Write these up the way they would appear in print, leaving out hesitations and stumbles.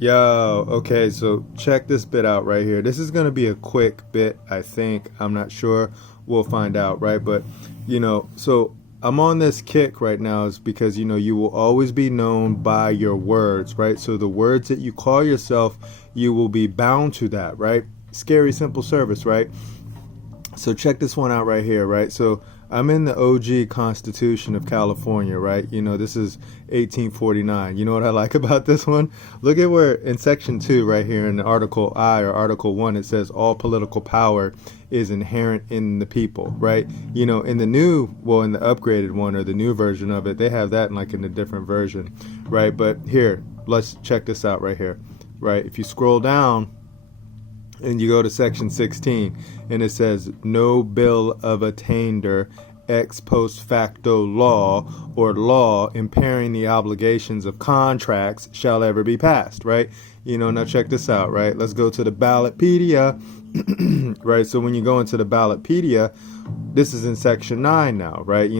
Yo, okay, so check this bit out right here. This is going to be a quick bit, I think. I'm not sure. We'll find out, right? But, so I'm on this kick right now is because, you will always be known by your words, right? So the words that you call yourself, you will be bound to that, right? Scary simple service, right? So check this one out right here, right? So I'm in the OG Constitution of California, right? This is 1849. You know what I like about this one? Look at where in section 2 right here in Article I or Article 1, it says all political power is inherent in the people, right? In the in the upgraded one or the new version of it, they have that in a different version, right? But here, let's check this out right here, right? If you scroll down, and you go to section 16, and it says, no bill of attainder ex post facto law or law impairing the obligations of contracts shall ever be passed, right? Now check this out, right? Let's go to the Ballotpedia, right? So when you go into the Ballotpedia, this is in section 9 now, right?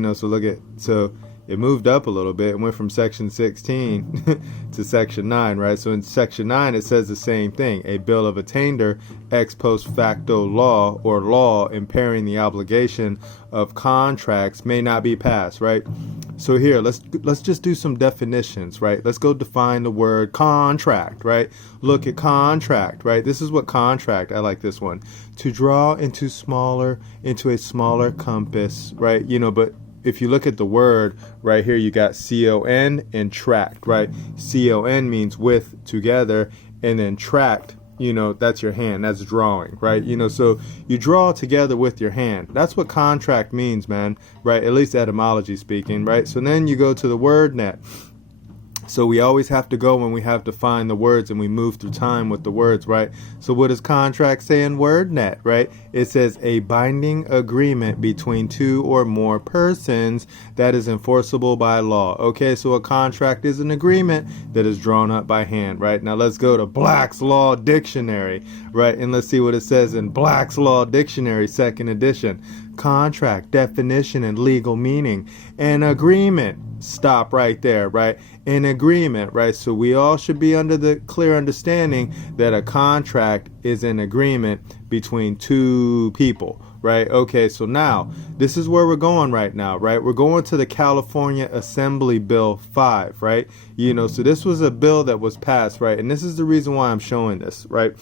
So it moved up a little bit and went from section 16 to section 9, right? So in section 9, it says the same thing. A bill of attainder ex post facto law or law impairing the obligation of contracts may not be passed, right? So here, let's just do some definitions, right? Let's go define the word contract, right? Look at contract, right? This is what contract, I like this one. To draw into a smaller compass, right? But if you look at the word right here, you got C-O-N and tract, right? C-O-N means with, together, and then tract, that's your hand, that's drawing, right? So you draw together with your hand. That's what contract means, man, right? At least etymology speaking, right? So then you go to the word net. So we always have to go when we have to find the words and we move through time with the words, right? So what does contract say in WordNet, right? It says a binding agreement between two or more persons that is enforceable by law. Okay, so a contract is an agreement that is drawn up by hand, right? Now let's go to Black's Law Dictionary, right? And let's see what it says in Black's Law Dictionary, 2nd edition. Contract, definition, and legal meaning. An agreement. Stop right there, right? An agreement, right? So we all should be under the clear understanding that a contract is an agreement between two people, right? Okay, so now this is where we're going right now, right? We're going to the California Assembly Bill 5, right? So this was a bill that was passed, right? And this is the reason why I'm showing this, right?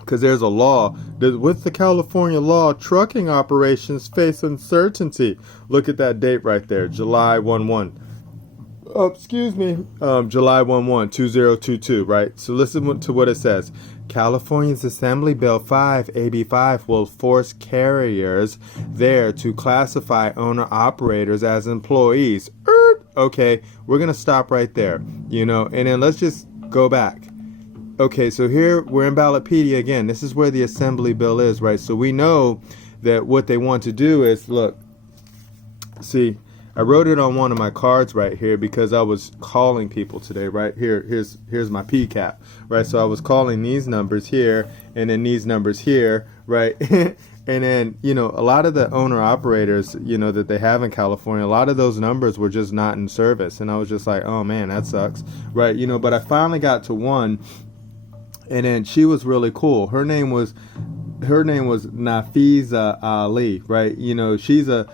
Because there's a law that with the California law, trucking operations face uncertainty. Look at that date right there, July 11. July 11, 2022, right? So listen to what it says. California's Assembly Bill 5, AB 5, will force carriers there to classify owner-operators as employees. Okay, we're going to stop right there, and then let's just go back. Okay, so here we're in Ballotpedia again. This is where the Assembly Bill is, right? So we know that what they want to do is, look, see, I wrote it on one of my cards right here because I was calling people today, right? Here's my PCAP, right? So I was calling these numbers here and then these numbers here, right? And then, a lot of the owner-operators, that they have in California, a lot of those numbers were just not in service. And I was just like, oh, man, that sucks, right? But I finally got to one. And then she was really cool. Her name was Nafeeza Ali, right? She's an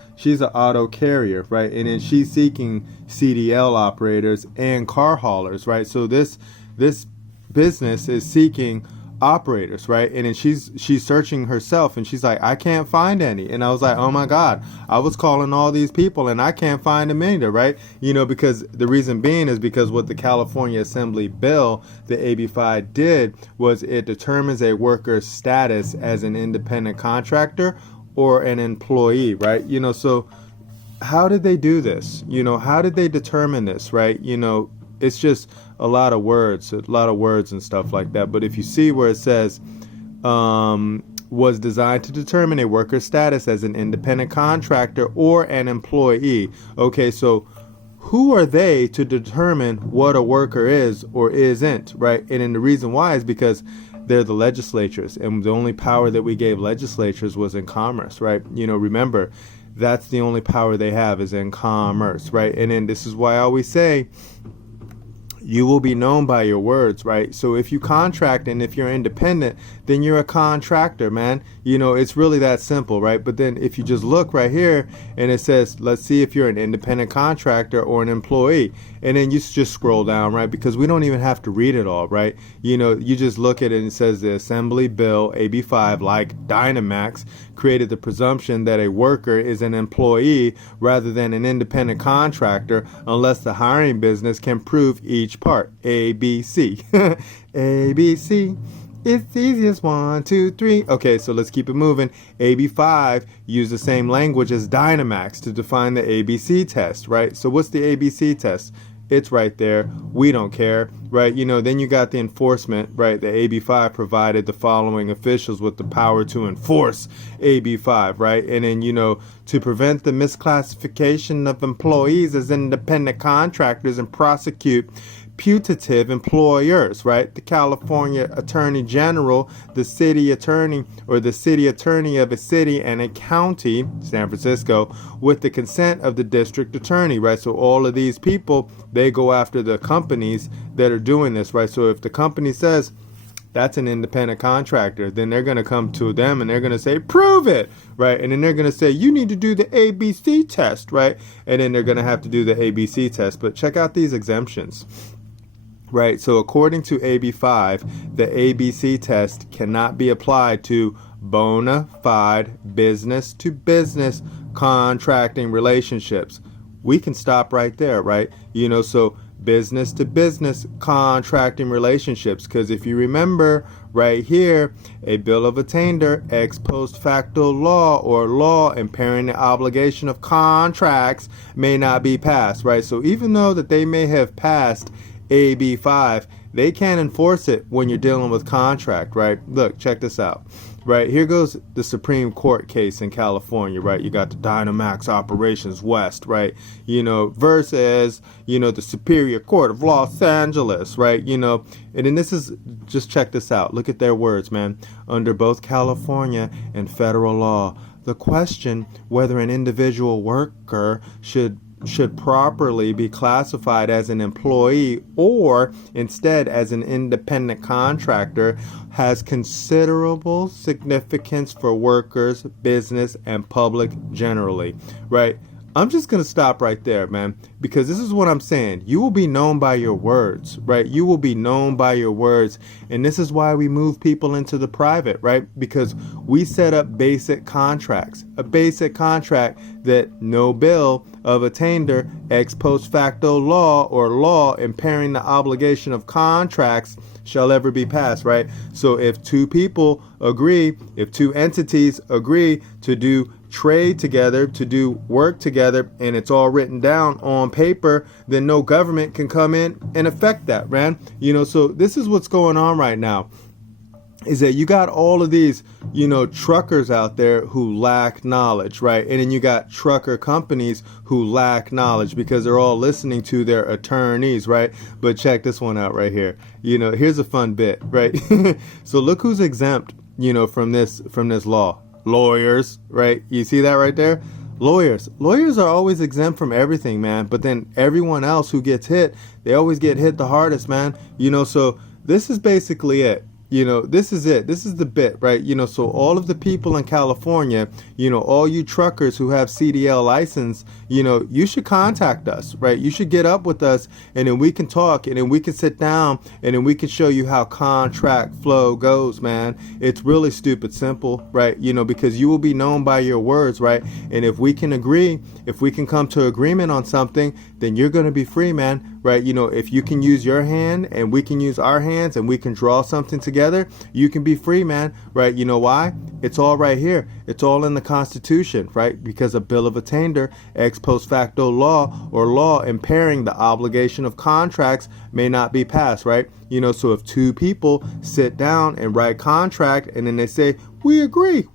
auto carrier, right? And then she's seeking CDL operators and car haulers, right? So this business is seeking operators, right? And then she's searching herself and she's like, I can't find any. And I was like, oh my God, I was calling all these people and I can't find them either, right? Because the reason being is because what the California Assembly Bill, the AB5 did was it determines a worker's status as an independent contractor or an employee, right? So how did they do this? How did they determine this, right? It's just a lot of words and stuff like that. But if you see where it says was designed to determine a worker's status as an independent contractor or an employee. Okay, so who are they to determine what a worker is or isn't, right? And then the reason why is because they're the legislatures, and the only power that we gave legislatures was in commerce, right? Remember, that's the only power they have is in commerce, right? And then this is why I always say, you will be known by your words, right? So if you contract and if you're independent, then you're a contractor, man. It's really that simple, right? But then if you just look right here and it says, let's see if you're an independent contractor or an employee. And then you just scroll down, right? Because we don't even have to read it all, right? You just look at it and it says the Assembly Bill AB 5, like Dynamax, created the presumption that a worker is an employee rather than an independent contractor unless the hiring business can prove each part. A, B, C. A, B, C. It's the easiest. 1, 2, 3. Okay, so let's keep it moving. AB 5 used the same language as Dynamax to define the ABC test, right? So what's the ABC test? It's right there. We don't care, right? Then you got the enforcement, right? The AB 5 provided the following officials with the power to enforce AB 5, right? And then, to prevent the misclassification of employees as independent contractors and prosecute putative employers, right? The California Attorney General, the city attorney, or the city attorney of a city and a county, San Francisco, with the consent of the district attorney, right? So all of these people, they go after the companies that are doing this, right? So if the company says that's an independent contractor, then they're going to come to them and they're going to say, prove it, right? And then they're going to say, you need to do the ABC test, right? And then they're going to have to do the ABC test. But check out these exemptions. Right, so according to AB 5, the ABC test cannot be applied to bona fide business-to-business contracting relationships. We can stop right there, right? So business-to-business contracting relationships, because if you remember right here, a bill of attainder, ex post facto law or law impairing the obligation of contracts may not be passed, right? So even though that they may have passed AB 5, they can't enforce it when you're dealing with contract, right? Look, check this out, right? Here goes the Supreme Court case in California, right? You got the Dynamax Operations West, right? Versus, the Superior Court of Los Angeles, right? And then this is, just check this out. Look at their words, man. Under both California and federal law, the question whether an individual worker should properly be classified as an employee or instead as an independent contractor has considerable significance for workers, business, and public generally, right? I'm just going to stop right there, man, because this is what I'm saying. You will be known by your words, right? You will be known by your words. And this is why we move people into the private, right? Because we set up basic contracts, a basic contract that no bill of attainder, ex post facto law or law impairing the obligation of contracts shall ever be passed, right? So if two people agree, if two entities agree to do trade together, to do work together, and it's all written down on paper, then no government can come in and affect that, man. So this is what's going on right now, is that you got all of these, truckers out there who lack knowledge, right? And then you got trucker companies who lack knowledge because they're all listening to their attorneys, right? But check this one out right here. Here's a fun bit, right? So look who's exempt, from this law. Lawyers, right? You see that right there? Lawyers are always exempt from everything, man. But then everyone else who gets hit, they always get hit the hardest, man. So this is basically it. This is it. This is the bit, right? So all of the people in California, all you truckers who have CDL license, you should contact us, right? You should get up with us, and then we can talk, and then we can sit down, and then we can show you how contract flow goes, man. It's really stupid simple, right? Because you will be known by your words, right? And if we can agree, if we can come to agreement on something, then you're going to be free, man, right? If you can use your hand and we can use our hands and we can draw something together, you can be free, man, right? Why? It's all right here. It's all in the Constitution, right? Because a bill of attainder, ex post facto law or law impairing the obligation of contracts may not be passed, right? So if two people sit down and write contract and then they say, we agree,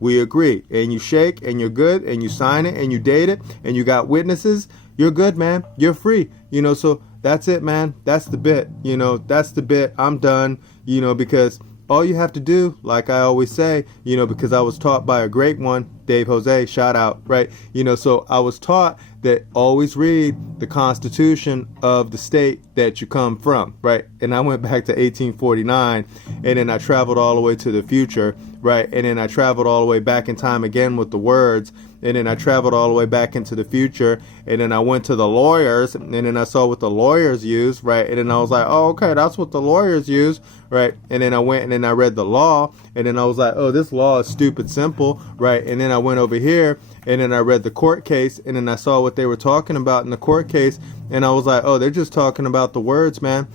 and you shake and you're good and you sign it and you date it and you got witnesses, you're good, man. You're free. So that's it, man. That's the bit. That's the bit. I'm done. Because all you have to do, like I always say, because I was taught by a great one, Dave Jose, shout out, right? So I was taught that always read the Constitution of the state that you come from, right? And I went back to 1849, and then I traveled all the way to the future, right? And then I traveled all the way back in time again with the words, and then I traveled all the way back into the future, and then I went to the lawyers, and then I saw what the lawyers use, right? And then I was like, oh, okay, that's what the lawyers use, right? And then I went and then I read the law, and then I was like, oh, this law is stupid simple, right? And then I went over here, and then I read the court case, and then I saw what they were talking about in the court case, and I was like, oh, they're just talking about the words, man.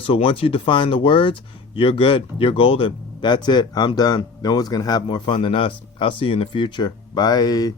So once you define the words, you're good. You're golden. That's it. I'm done. No one's going to have more fun than us. I'll see you in the future. Bye.